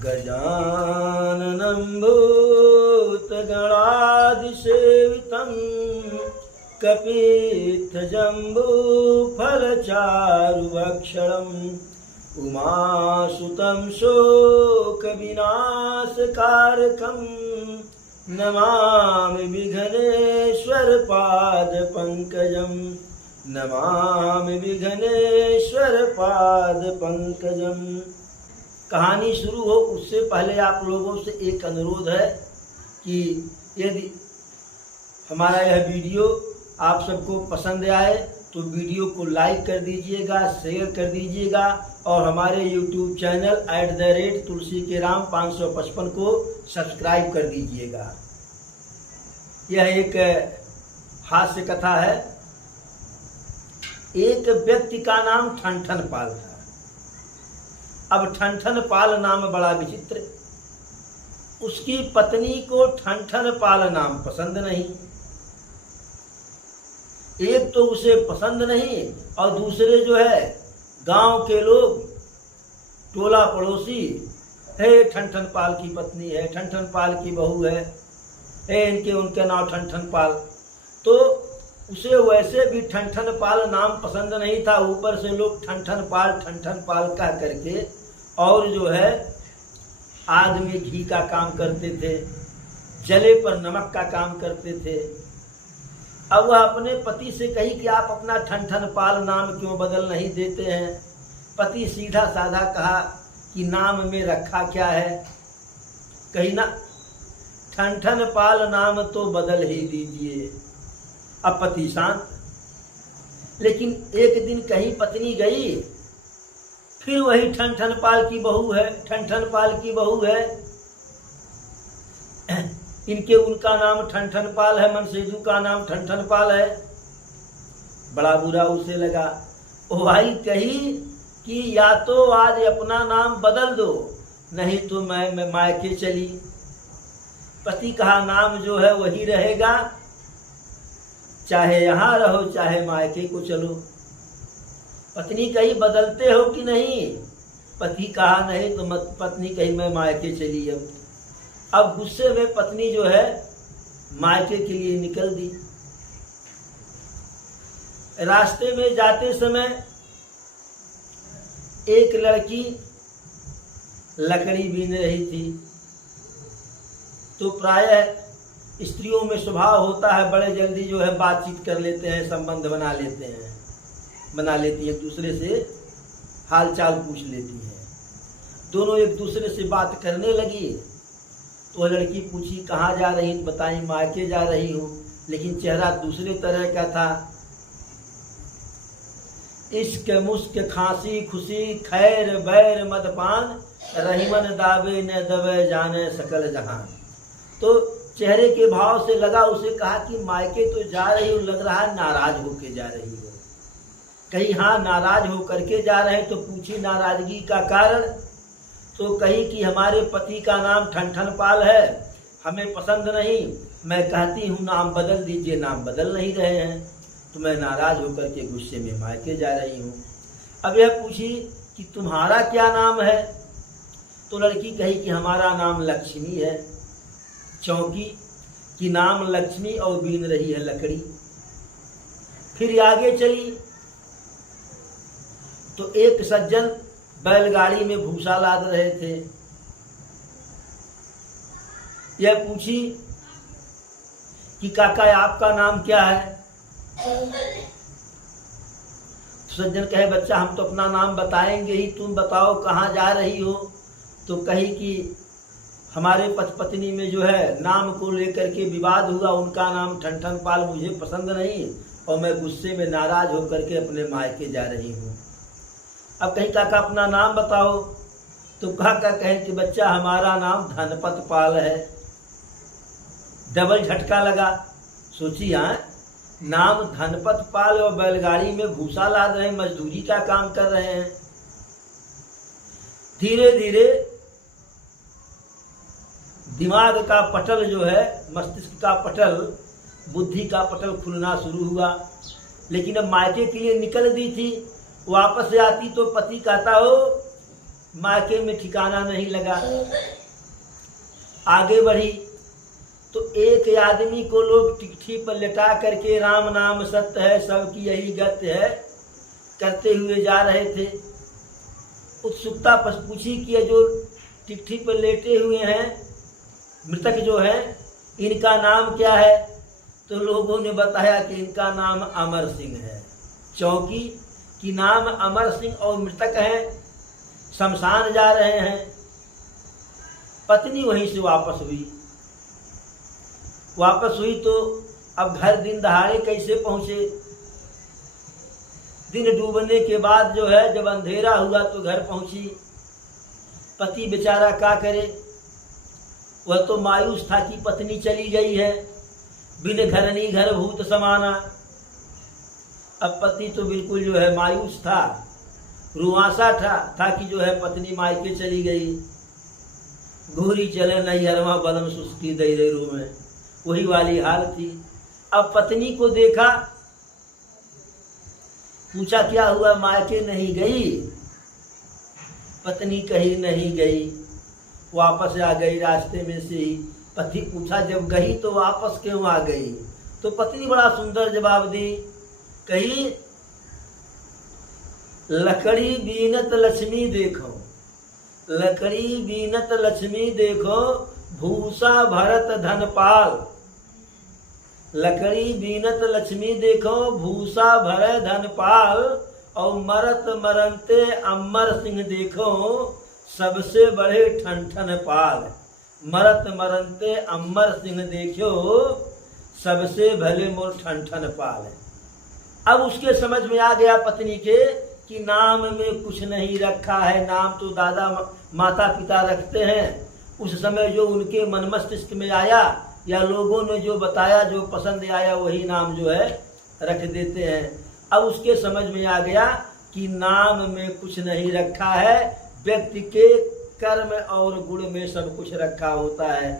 गजाननं भूतगणादिसेवितं कपित्थजम्बूफलचारुभक्षणम् उमासुतं शोकविनाशकारकं नमामि विघ्नेश्वरपादपङ्कजं नमामि विघ्नेश्वरपादपङ्कजं। कहानी शुरू हो उससे पहले आप लोगों से एक अनुरोध है कि यदि हमारा यह वीडियो आप सबको पसंद आए तो वीडियो को लाइक कर दीजिएगा, शेयर कर दीजिएगा और हमारे YouTube चैनल @तुलसी-के-राम 555 को सब्सक्राइब कर दीजिएगा। यह एक हास्य कथा है। एक व्यक्ति का नाम ठनठन पाल था। अब ठनठन पाल नाम बड़ा विचित्र। उसकी पत्नी को ठनठन पाल नाम पसंद नहीं। एक तो उसे पसंद नहीं और दूसरे जो है गांव के लोग, टोला पड़ोसी, है ठनठन पाल की पत्नी है, ठनठन पाल की बहू है, इनके उनके नाम ठनठन पाल। तो उसे वैसे भी ठनठन पाल नाम पसंद नहीं था, ऊपर से लोग ठनठन पाल कह करके और जो है आग में घी का काम करते थे, जले पर नमक का काम करते थे। अब वह अपने पति से कही कि आप अपना ठनठन पाल नाम क्यों बदल नहीं देते हैं। पति सीधा साधा कहा कि नाम में रखा क्या है, कही ना ठनठन पाल नाम तो बदल ही दीजिए। अब पति शांत। लेकिन एक दिन कहीं पत्नी गई, फिर वही ठनठन पाल की बहू है, ठनठन पाल की बहू है, इनके उनका नाम ठनठन पाल है, मनसेजू का नाम ठनठन पाल है। बड़ा बुरा उसे लगा। वो भाई कही कि या तो आज अपना नाम बदल दो, नहीं तो मैं मायके चली। पति कहा नाम जो है वही रहेगा, चाहे यहाँ रहो चाहे मायके को चलो। पत्नी कही बदलते हो कि नहीं। पति कहा नहीं तो मत। पत्नी कही मैं मायके चली। अब गुस्से में पत्नी जो है मायके के लिए निकल दी। रास्ते में जाते समय एक लड़की लकड़ी बीन रही थी। तो प्रायः स्त्रियों में स्वभाव होता है, बड़े जल्दी जो है बातचीत कर लेते हैं, संबंध बना लेती हैं, एक दूसरे से हाल चाल पूछ लेती हैं। दोनों एक दूसरे से बात करने लगी। तो लड़की पूछी कहाँ जा रही, बताई मायके जा रही हूँ, लेकिन चेहरा दूसरे तरह का था। इश्क मुस्क खांसी खुशी खैर बैर मदपान रहीमन दावे न दवे जाने सकल जहान। तो चेहरे के भाव से लगा, उसे कहा कि मायके तो जा रही हूँ, लग रहा है नाराज होके जा रही हो। कहीं हाँ नाराज होकर के जा रहे हैं। तो पूछी नाराजगी का कारण। तो कही कि हमारे पति का नाम ठनठन पाल है, हमें पसंद नहीं, मैं कहती हूँ नाम बदल दीजिए, नाम बदल नहीं रहे हैं, तो मैं नाराज होकर के गुस्से में मायके जा रही हूँ। अब यह पूछी कि तुम्हारा क्या नाम है। तो लड़की कही कि हमारा नाम लक्ष्मी है। चौंकी कि नाम लक्ष्मी और बीन रही है लकड़ी। फिर आगे चली तो एक सज्जन बैलगाड़ी में भूसा लाद रहे थे। यह पूछी कि काका आपका नाम क्या है। सज्जन कहे बच्चा हम तो अपना नाम बताएंगे ही, तुम बताओ कहाँ जा रही हो। तो कही कि हमारे पत्नी में जो है नाम को लेकर के विवाद हुआ, उनका नाम ठनठन पाल मुझे पसंद नहीं और मैं गुस्से में नाराज होकर के अपने मायके जा रही हूँ। अब कहीं काका अपना नाम बताओ। तो काका कहे कि बच्चा हमारा नाम धनपत पाल है। डबल झटका लगा। सोची हाँ नाम धनपत पाल और बैलगाड़ी में भूसा लाद रहे हैं, मजदूरी का काम कर रहे हैं। धीरे धीरे दिमाग का पटल जो है, मस्तिष्क का पटल, बुद्धि का पटल खुलना शुरू हुआ। लेकिन अब मायके के लिए निकल दी थी, वापस से आती तो पति कहता हो मायके में ठिकाना नहीं लगा। आगे बढ़ी तो एक आदमी को लोग चिट्ठी पर लेटा करके राम नाम सत्य है, सबकी यही गत्य है करते हुए जा रहे थे। उत्सुकता पूछी कि ये जो चिट्ठी पर लेटे हुए हैं मृतक जो है, इनका नाम क्या है? तो लोगों ने बताया कि इनका नाम अमर सिंह है। चौकी कि नाम अमर सिंह और मृतक हैं, शमशान जा रहे हैं। पत्नी वहीं से वापस हुई तो अब घर दिन दहाड़े कैसे पहुंचे? दिन डूबने के बाद जो है जब अंधेरा हुआ तो घर पहुंची। पति बेचारा क्या करे, वह तो मायूस था कि पत्नी चली गई है, बिन घरनी घर भूत समाना। अब पति तो बिल्कुल जो है मायूस था, रुआसा था कि जो है पत्नी मायके चली गई। घूरी चले नैहरवा बलम सुस्ती दई रू में, वही वाली हाल थी। अब पत्नी को देखा, पूछा क्या हुआ, मायके नहीं गई? पत्नी कहीं नहीं गई, वापस आ गई रास्ते में से ही। पति पूछा जब गई तो वापस क्यों आ गई? तो पत्नी बड़ा सुंदर जवाब दी, कही लकड़ी बीनत लक्ष्मी देखो, लकड़ी बीनत लक्ष्मी देखो, भूसा भरत धन पाल। लकड़ी बीनत लक्ष्मी देखो, भूसा भरे धन पाल। और मरत मरनते अमर सिंह देखो, सबसे बड़े ठन पाल। मरत मरनते अमर सिंह देखो, सबसे भले मोर ठन पाल। अब उसके समझ में आ गया पत्नी के कि नाम में कुछ नहीं रखा है। नाम तो दादा माता पिता रखते हैं, उस समय जो उनके मन मस्तिष्क में आया या लोगों ने जो बताया, जो पसंद आया, वही नाम जो है रख देते हैं। अब उसके समझ में आ गया कि नाम में कुछ नहीं रखा है, व्यक्ति के कर्म और गुण में सब कुछ रखा होता है।